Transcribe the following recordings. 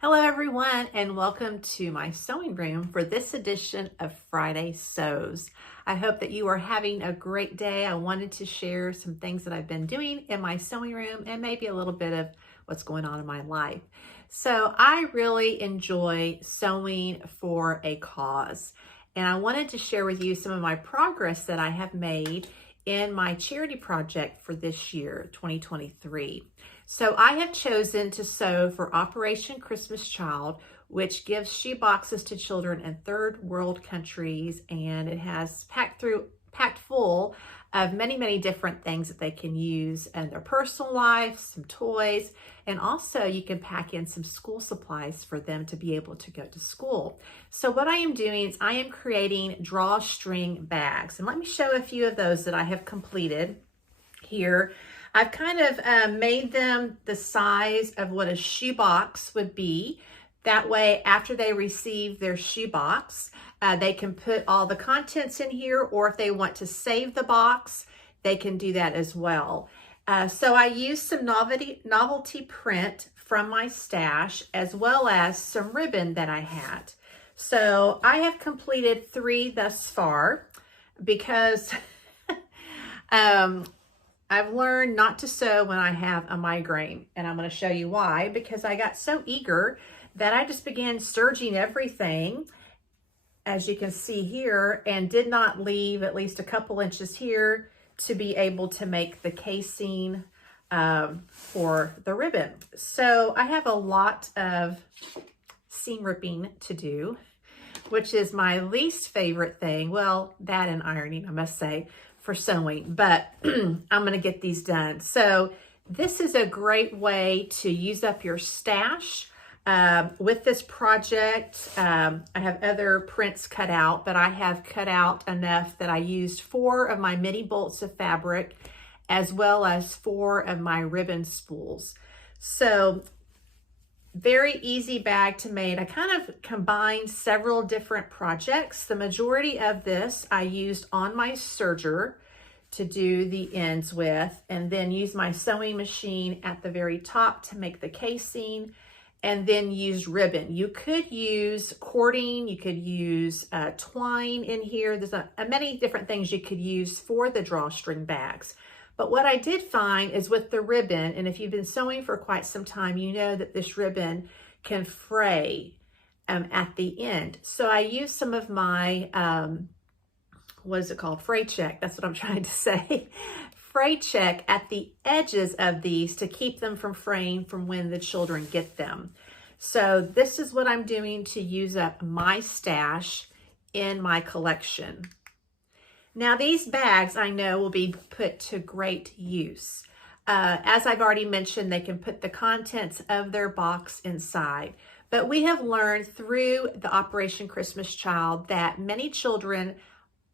Hello everyone, and welcome to my sewing room for this edition of Friday Sews. I hope that you are having a great day. I wanted to share some things that I've been doing in my sewing room and maybe a little bit of what's going on in my life. So I really enjoy sewing for a cause, and I wanted to share with you some of my progress that I have made in my charity project for this year, 2023. So I have chosen to sew for Operation Christmas Child, which gives shoe boxes to children in third world countries, and it has packed full of many different things that they can use in their personal life, some toys, and also you can pack in some school supplies for them to be able to go to school. So what I am doing is I am creating drawstring bags, and let me show a few of those that I have completed here. I've kind of made them the size of what a shoe box would be. That way, after they receive their shoe box, they can put all the contents in here, or if they want to save the box, they can do that as well. So I used some novelty print from my stash, as well as some ribbon that I had. So I have completed 3 thus far because I've learned not to sew when I have a migraine, and I'm going to show you why. Because I got so eager that I just began serging everything, as you can see here, and did not leave at least a couple inches here to be able to make the casing for the ribbon. So I have a lot of seam ripping to do, which is my least favorite thing. Well, that and ironing, I must say, for sewing, but I'm going to get these done. So this is a great way to use up your stash. With this project, I have other prints cut out, but I have cut out enough that I used 4 of my mini bolts of fabric, as well as 4 of my ribbon spools. So very easy bag to make. I kind of combined several different projects. The majority of this I used on my serger to do the ends with, and then use my sewing machine at the very top to make the casing, and then use ribbon. You could use cording, you could use twine in here. There's many different things you could use for the drawstring bags. But what I did find is with the ribbon, and if you've been sewing for quite some time, you know that this ribbon can fray at the end. So I used some of my, what is it called? Fray check, that's what I'm trying to say. Fray check at the edges of these to keep them from fraying from when the children get them. So this is what I'm doing to use up my stash in my collection. Now these bags I know will be put to great use. As I've already mentioned, they can put the contents of their box inside. But we have learned through the Operation Christmas Child that many children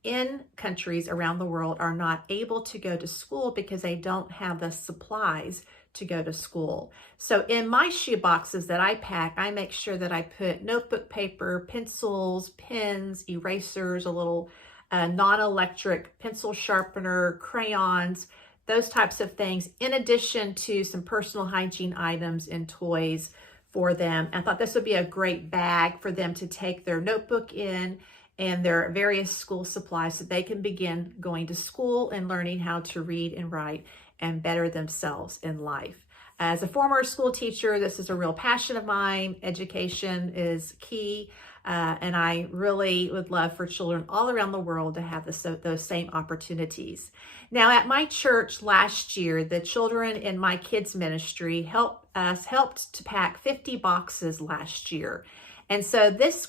in countries around the world are not able to go to school because they don't have the supplies to go to school. So in my shoe boxes that I pack, I make sure that I put notebook paper, pencils, pens, erasers, a little non-electric pencil sharpener, crayons, those types of things, in addition to some personal hygiene items and toys for them. I thought this would be a great bag for them to take their notebook in and their various school supplies so they can begin going to school and learning how to read and write and better themselves in life. As a former school teacher, this is a real passion of mine. Education is key. And I really would love for children all around the world to have those same opportunities. Now, at my church last year, the children in my kids ministry helped to pack 50 boxes last year. And so this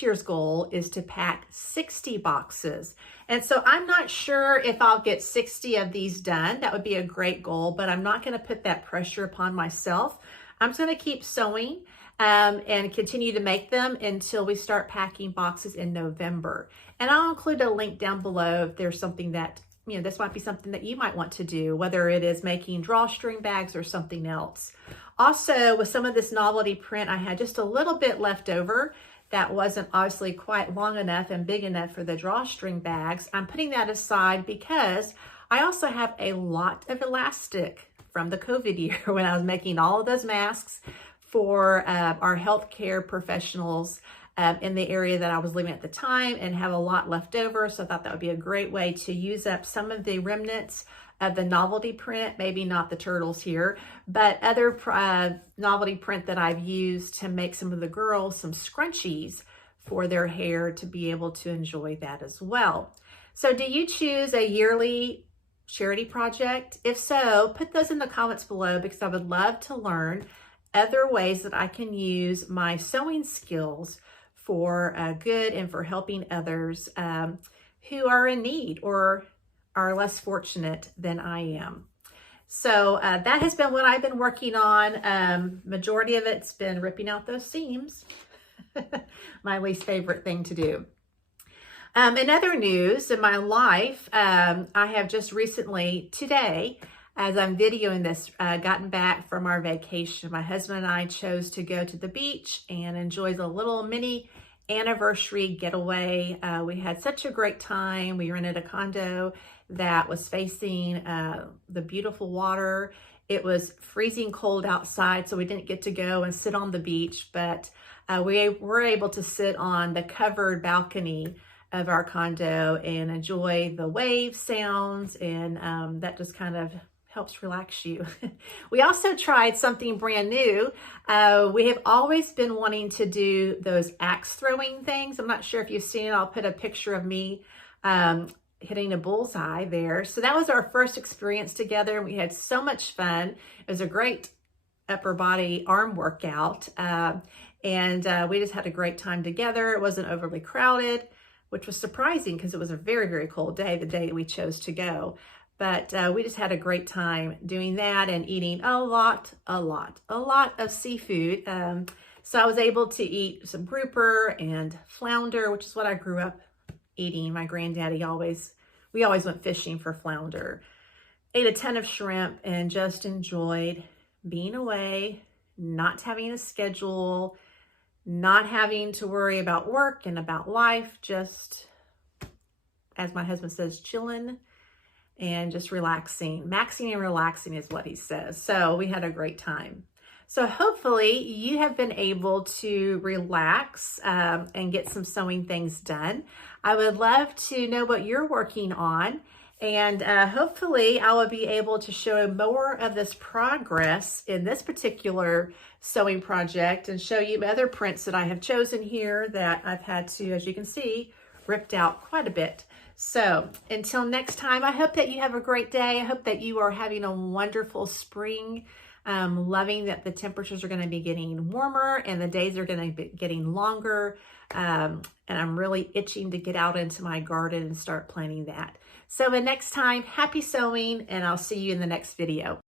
year's goal is to pack 60 boxes. And so I'm not sure if I'll get 60 of these done. That would be a great goal, but I'm not going to put that pressure upon myself. I'm just going to keep sewing and continue to make them until we start packing boxes in November. And I'll include a link down below if there's something that, this might be something that you might want to do, whether it is making drawstring bags or something else. Also, with some of this novelty print, I had just a little bit left over that wasn't obviously quite long enough and big enough for the drawstring bags. I'm putting that aside because I also have a lot of elastic from the COVID year when I was making all of those masks for our healthcare professionals in the area that I was living at the time, and have a lot left over. So I thought that would be a great way to use up some of the remnants of the novelty print, maybe not the turtles here, but other novelty print that I've used to make some of the girls some scrunchies for their hair to be able to enjoy that as well. So do you choose a yearly charity project? If so, put those in the comments below, because I would love to learn other ways that I can use my sewing skills for good and for helping others who are in need or are less fortunate than I am. So that has been what I've been working on. Majority of it's been ripping out those seams. My least favorite thing to do. In other news in my life, I have just recently, today, as I'm videoing this, gotten back from our vacation. My husband and I chose to go to the beach and enjoy the little mini anniversary getaway. We had such a great time. We rented a condo that was facing the beautiful water. It was freezing cold outside, so we didn't get to go and sit on the beach, but we were able to sit on the covered balcony of our condo and enjoy the wave sounds, and that just kind of helps relax you. We also tried something brand new. We have always been wanting to do those axe throwing things. I'm not sure if you've seen it. I'll put a picture of me hitting a bullseye there. So that was our first experience together, and we had so much fun. It was a great upper body arm workout, and we just had a great time together. It wasn't overly crowded, which was surprising because it was a very, very cold day, the day that we chose to go. But we just had a great time doing that and eating a lot of seafood. So I was able to eat some grouper and flounder, which is what I grew up eating. My granddaddy we always went fishing for flounder. Ate a ton of shrimp and just enjoyed being away, not having a schedule, not having to worry about work and about life, just, as my husband says, chilling and just relaxing. Maxing and relaxing is what he says. So we had a great time. So hopefully you have been able to relax and get some sewing things done. I would love to know what you're working on, and hopefully I will be able to show more of this progress in this particular sewing project and show you other prints that I have chosen here that I've had to, as you can see, ripped out quite a bit. So until next time, I hope that you have a great day. I hope that you are having a wonderful spring. Loving that the temperatures are going to be getting warmer and the days are going to be getting longer. And I'm really itching to get out into my garden and start planting that. So the next time, happy sewing, and I'll see you in the next video.